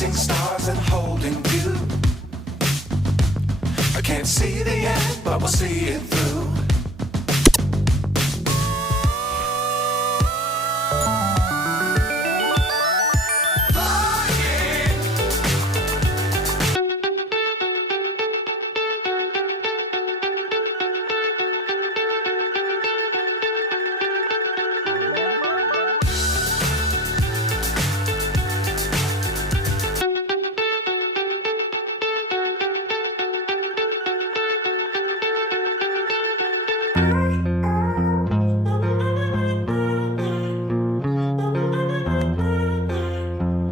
chasing stars and holding you. I can't see the end, but we'll see it through.